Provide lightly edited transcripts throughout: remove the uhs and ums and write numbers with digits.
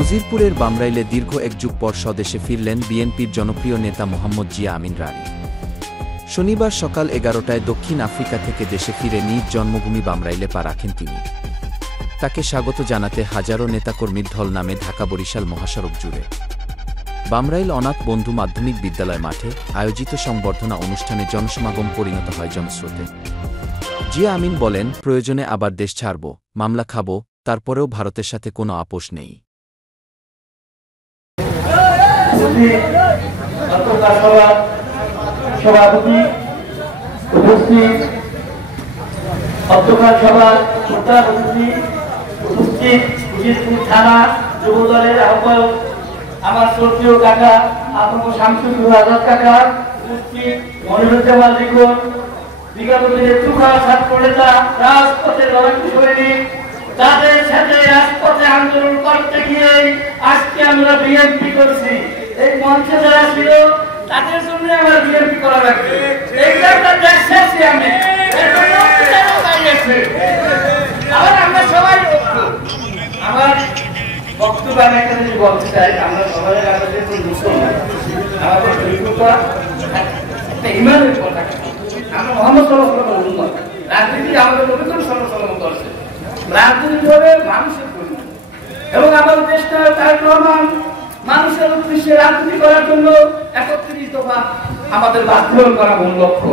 উজিরপুরের বামরাইলে দীর্ঘ এক যুগ পর স্বদেশে ফিরলেন বিএনপির জনপ্রিয় নেতা মোহাম্মদ জিয়া আমিন রানী। শনিবার সকাল 11টায় দক্ষিণ আফ্রিকা থেকে দেশে ফিরে নিজ জন্মভূমি বামরাইলে পা রাখেন তিনি। তাকে স্বাগত জানাতে হাজারো নেতাকর্মীর ঢল নামে ঢাকা-বরিশাল মহাসড়ক জুড়ে। বামরাইল অনাথ বন্ধু মাধ্যমিক বিদ্যালয় মাঠে আয়োজিত সংবর্ধনা অনুষ্ঠানে জনসমাগম পরিণত হয় জনস্রোতে। জিয়া আমিন বলেন, প্রয়োজনে আবার দেশ ছাড়ব, মামলা খাব, তারপরেও ভারতের সাথে কোনো আপোষ নেই। সভাপতি উপস্থিত, অধ্যক্ষ সভার প্রধান অতিথি উপস্থিত, উজিরপুর থানা যুবদলের আহ্বায়ক আমার শ্রদ্ধেয় কাকা আতঙ্ক শামসুল আজাদ কাকা, উপস্থিত মনিরুজ্জামান লিখন, বিগত দিনের তুখা ছাত্র নেতা, রাজপথে লড়াই সৈনিক, তাদের সাথে রাজপথে আন্দোলন করতে গিয়ে আজকে আমরা বিএনপি করছি। এই মঞ্চে যারা ছিল তাদের জন্য আমার বিএনপি করা লাগবে। আবার আমরা সবাই আমার বক্তব্য আমি একটা জিনিস বলতে চাই, আমরা সবাই আমাদের ইমানের কথা, আমরা মোহাম্মদ সাল্লাল্লাহু রাজনীতি আমাদের পবিত্র সাল্লাল্লাহু করছে, রাজনীতি হবে মানুষের জন্য, এবং আমাদের দেশটা তারেক রহমান মানুষের উদ্দেশ্যে রাজনীতি করার জন্য ৩১ দফা আমাদের বাস্তবায়ন করা মূল লক্ষ্য।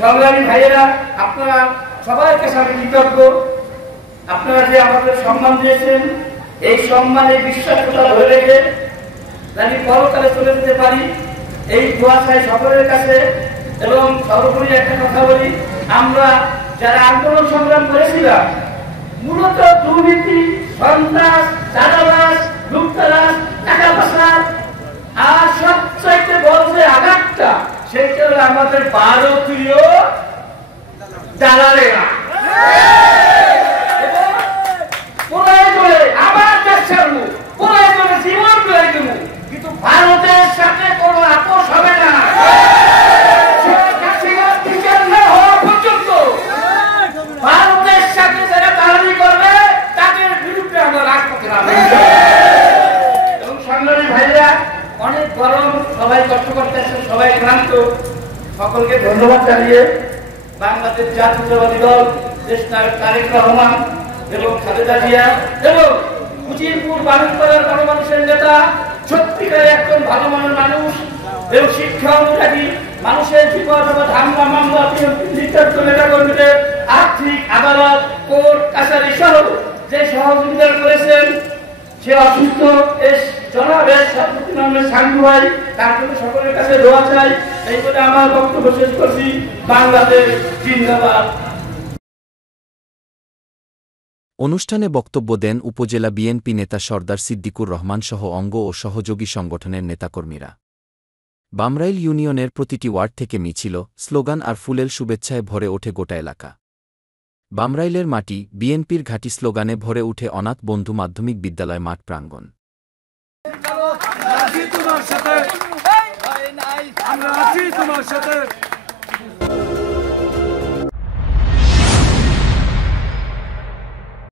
সংগ্রামী ভাইয়েরা, আপনারা সবার কাছে আমি কৃতজ্ঞ। আপনারা যে আমাদের সম্মান দিয়েছেন, এই সম্মানে বিশ্বাসটা ধরে রেখে জানি পরকালে চলে যেতে পারি, এই দোয়া চাই সকলের কাছে। এবং সর্বোপরি একটা কথা বলি, আমরা যারা আন্দোলন সংগ্রাম করেছিলাম, মূলত দুর্নীতি, সন্ত্রাস, চাঁদাবাজ, লুটতরাজ, টাকা পাচার, আর সবচাইতে বড় যে আঘাতটা, সেটা হলো আমাদের ভারতীয় দালালেরা। আমার দেশ ছাড়বো, জীবন করে দেব, কিন্তু ভারতের সাথে কোনো আপোষ হবে না। ভারতের সাথে যারা দালালি করবে তাদের বিরুদ্ধে আমরা রাজপথে নামবো। এবং সংগ্রামী ভাইরা, অনেক গরম, সবাই কষ্ট করতেছে, সবাই ক্লান্ত, সকলকে ধন্যবাদ জানিয়ে বাংলাদেশ জাতীয়তাবাদী দল, দেশ নায়ক তারেক রহমান এবং খালেদা জিয়া এবং উজিরপুর বালুরপাড়ার গণমানুষের নেতা, সত্যিকার একজন ভালো মনের মানুষ এবং শিক্ষা অনুরাগী, মানুষের বিপদ আপদ, হামলা মামলা, নির্যাতিত নেতাকর্মীদের আর্থিক, আদালত, কোর্ট কাছারি সহ যে সহযোগিতা করেছেন, সে অসুস্থ জনাবের সাঙ্গু ভাই, তার জন্য সকলের কাছে দোয়া চাই। এই বলে আমার বক্তব্য শেষ করছি। বাংলাদেশ জিন্দাবাদ। অনুষ্ঠানে বক্তব্য দেন উপজেলা বিএনপি নেতা সরদার সিদ্দিকুর রহমান সহ অঙ্গ ও সহযোগী সংগঠনের নেতাকর্মীরা। বামরাইল ইউনিয়নের প্রতিটি ওয়ার্ড থেকে মিছিল, স্লোগান আর ফুলেল শুভেচ্ছায় ভরে ওঠে গোটা এলাকা। বামরাইলের মাটি, বিএনপির ঘাঁটি স্লোগানে ভরে উঠে অনাথ বন্ধু মাধ্যমিক বিদ্যালয় মাঠ প্রাঙ্গণ। আমরা আছি তোমার সাথে।